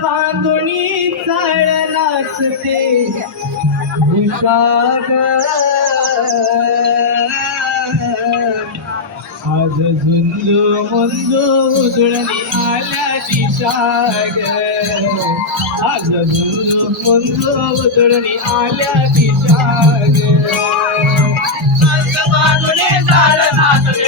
बांधुणी चाळ नाचते विषाद आज झुंजू मुंजू उधळणी आल्या दिशाग आज झुंजू मुंजू उधळणी आल्या दिशाग बांधुने चाळ नाचते उषागा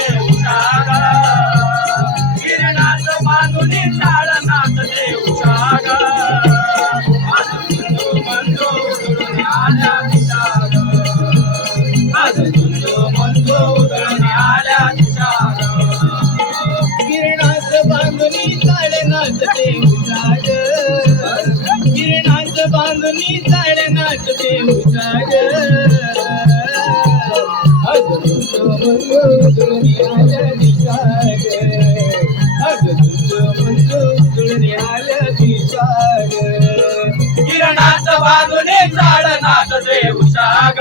किरणाचं बांधुने चाळ नाचते उषाग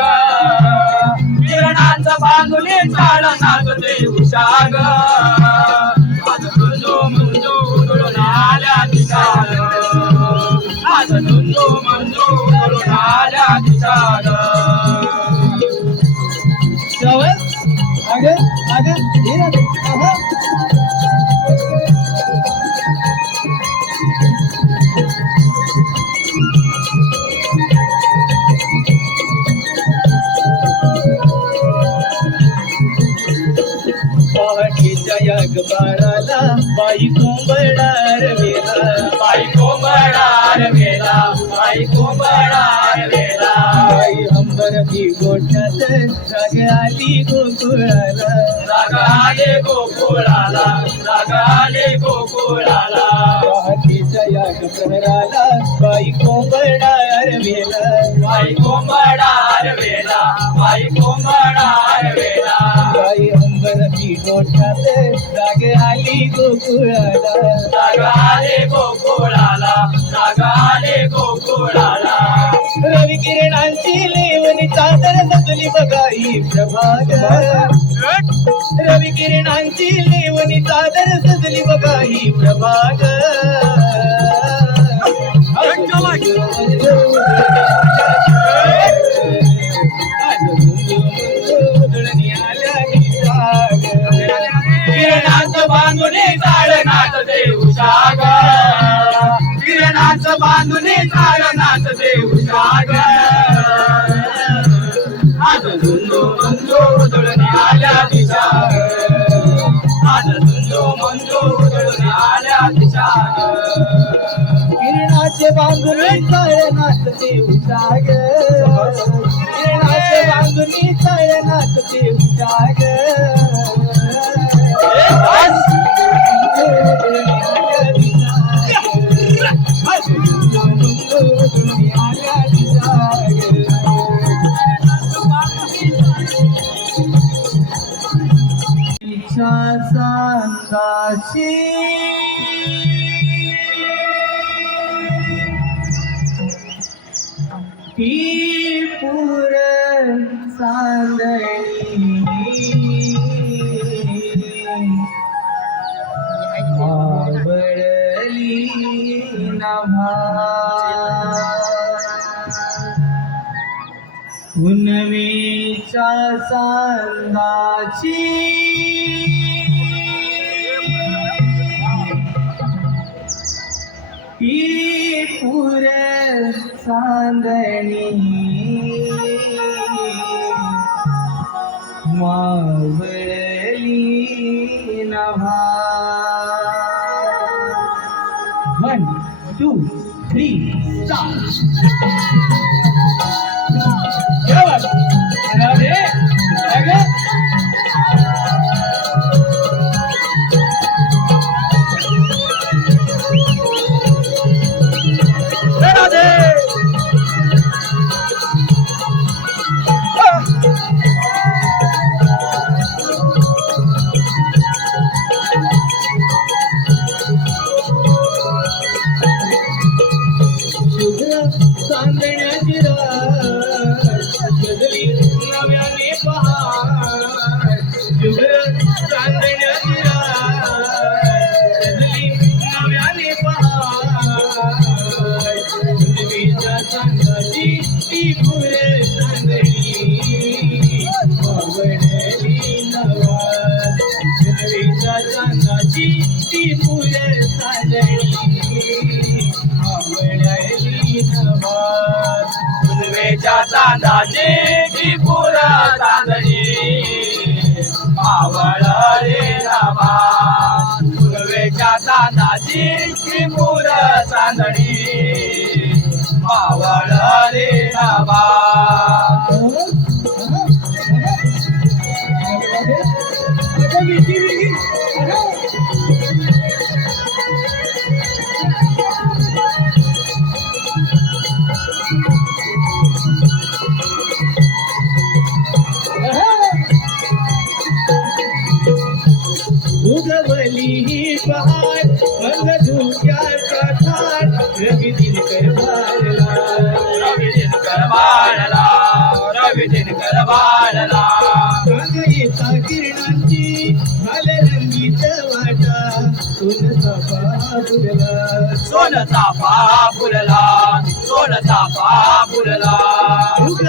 बांधुनी बांधुने चाळ नाचते उषाग आज तुझो मंजू उधळून आल्या दिशाग आज तुझो मंजू उधळून आल्या दिशाग आगे आगे या गबाळाला बाई कोंबडार वेला बाई कोंबडार वेला बाई कोंबडार वेला बाई अंबरती गोठ्यात राग आली गोकुळाला. जागा आले गोकुळाला जागा आले गोकुळाला. पहाटेच्या या गबाळाला बाई कोंबडार वेला बाई कोंबडार वेला बाई कोंबडार वेला बाई अंबरती गोठ्यात राग आली गोकुळाला. जागा आले गोकुळाला जागा आले गोकुळाला. रवी किरणांची लेवणी चादर सजली बघाई प्रभाग रवी किरणांची लेवणी चादर सजली बघाई प्रभाग मंजो उधळून आल्या दिशा आज झुंजो मंजो उधळून आल्या दिशा किरणाचे बांधुनी तळ नाचते उजाग किरणाचे बांधुनी तळ नाचते उजाग सांगाची ती ही पुर चांदणी. मावळली नभा. वन टू थ्री स्टार्ट नव्याने पहाट पृथ्वीच्या ती चांदणी आवडली ती चांदणी आवडली पूर्वेच्या पूर्वेच्या चांदाची चांदणी. आवळ रे नामा चाफा फुलला सोन चाफा फुलला. सोन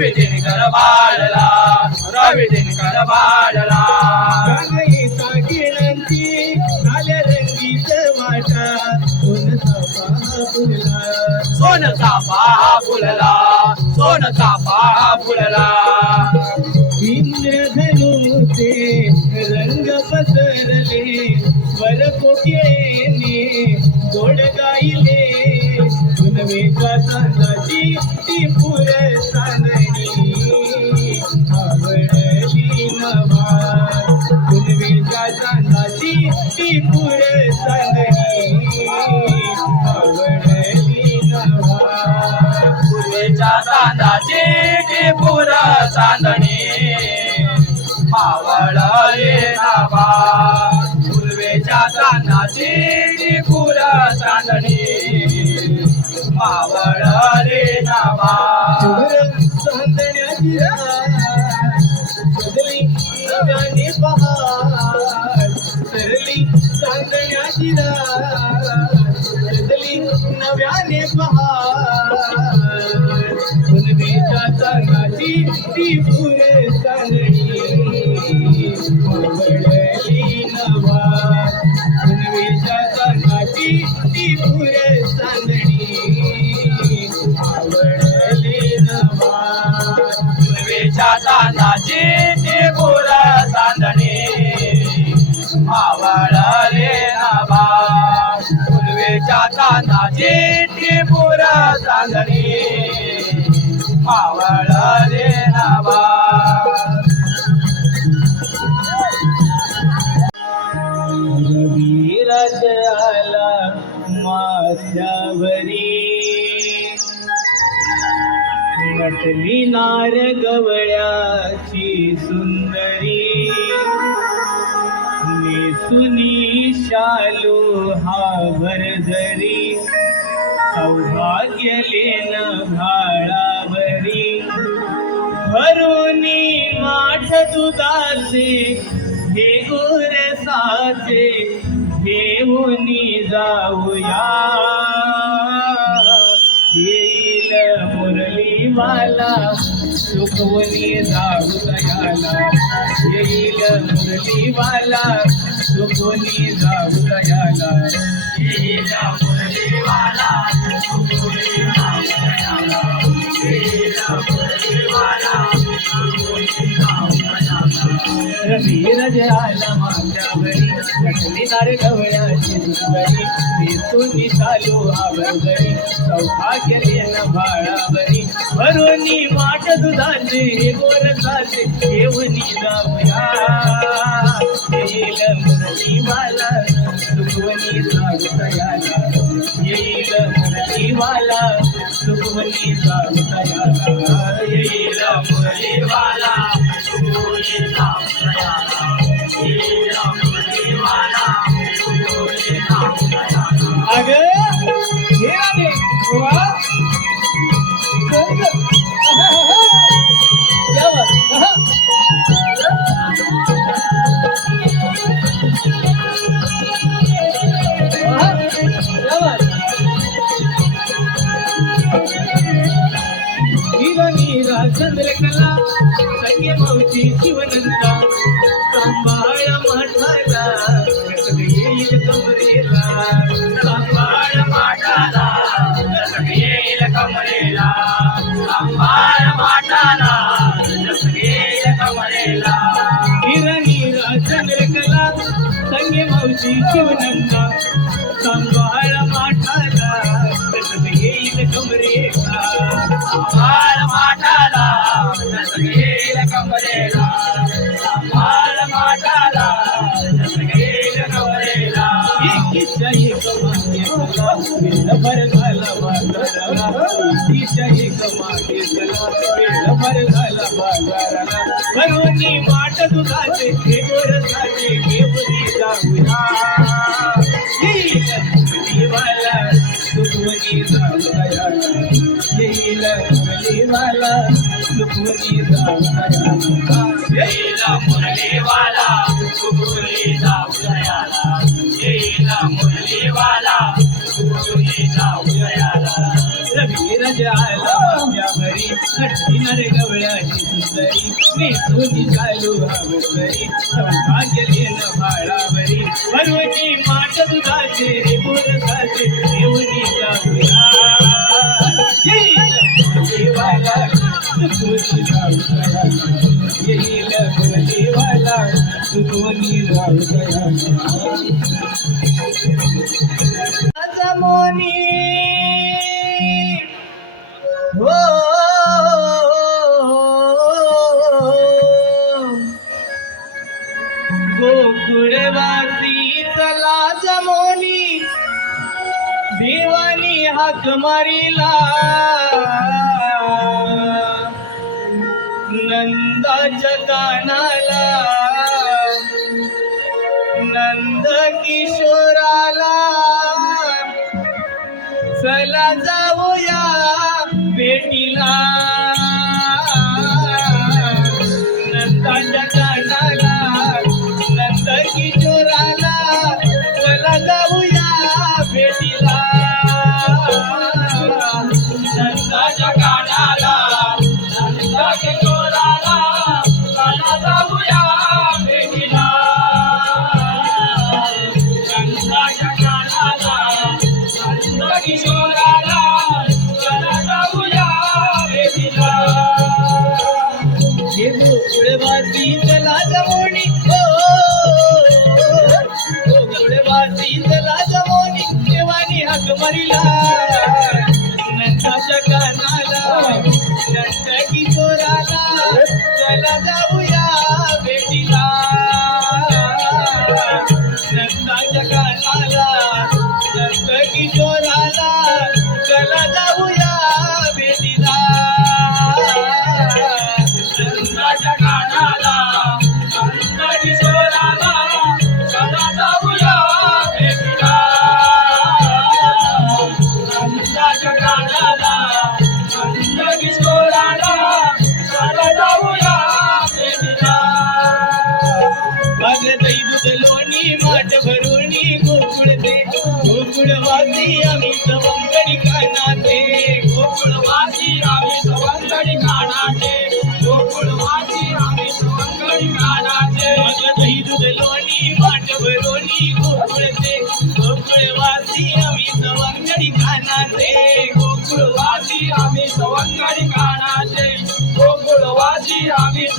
रवी दिनकर बाळला रवी दिनकर बाळला. कागईचा किरणांची झाले रंगीत वाटा सोन चाफा फुलला. सोन चाफा फुलला सोन चाफा फुलला. इंद्रधनुचे रंग पसरले वर कोकिळेने गोड गायले पुनवेच्या चांदाची ती पुर चांदाची टिपूर चांदणी. मावळ रे नावा पूर्वेच्या चांदाची टिपूर चांदणी. आवडले रे पूर्वेच्या चांदाची टिपूर चांदणी. आवडले रे रवीरज आला माझ्यावरी नटली नार गवळ्याची सुंदरी. नेसुनी शालू हा भरझरी सौभाग्य लेन भाळावरी. भरुनी माठ दुधाचे हे गोरसाचे घेऊनी जाऊया. मुरलीवाला सुखवनी जाऊ दयाला येईल मुरलीवाला सुखवनी जाऊ दयाला येईल मुरलीवाला, सुखोली जाऊ दयाला. येईल मुरलीवाला, सुखोली जाऊ दयाला. रवी रजयाला माझ्यावरी नटली नार ढवळ्याची सुंदरी दिसून चालू आवरगरी सौभाग्य लेन भाळावरी भरोनी वाट दुधाचे हे गोरसाचे देवनी जाऊया येईल मुरलीवाला सुखवनी सागतयाला येईल मुरलीवाला सुखवनी कमरेला सांभाळ माठाला जसं येईल कमरेला हिरणीरा चंद्रकला संगे मावशी शिवनंदा. सांभाळ माठाला येईल कमरेला सांभाळ माठाला जसं येईल कमरेला सांभाळ माठाला जसं येईल कमरेला एकीच्या एक झाला बाजाराला एकीच्या एक मागे कला वेळभर झाला बाजाराला भरवणी माट दुधाचे जाऊया सुखवणी जाऊया येईल सुखवणी जाऊया येईल मुरलीवाला घरी गवळ्याची सुंदरी मी तुझी चालू हवसरी सौभाग्य लेन भाळावरी पर्वती माट दुधाचे रे बोरसाचे देवनी जाऊया देवाला येईल देवाला देवानी मारिला. नंदाच्या कानाला. नंद किशोराला चला जाऊया भेटी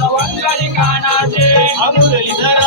सवंगडी कानाचे मुरलीधराचा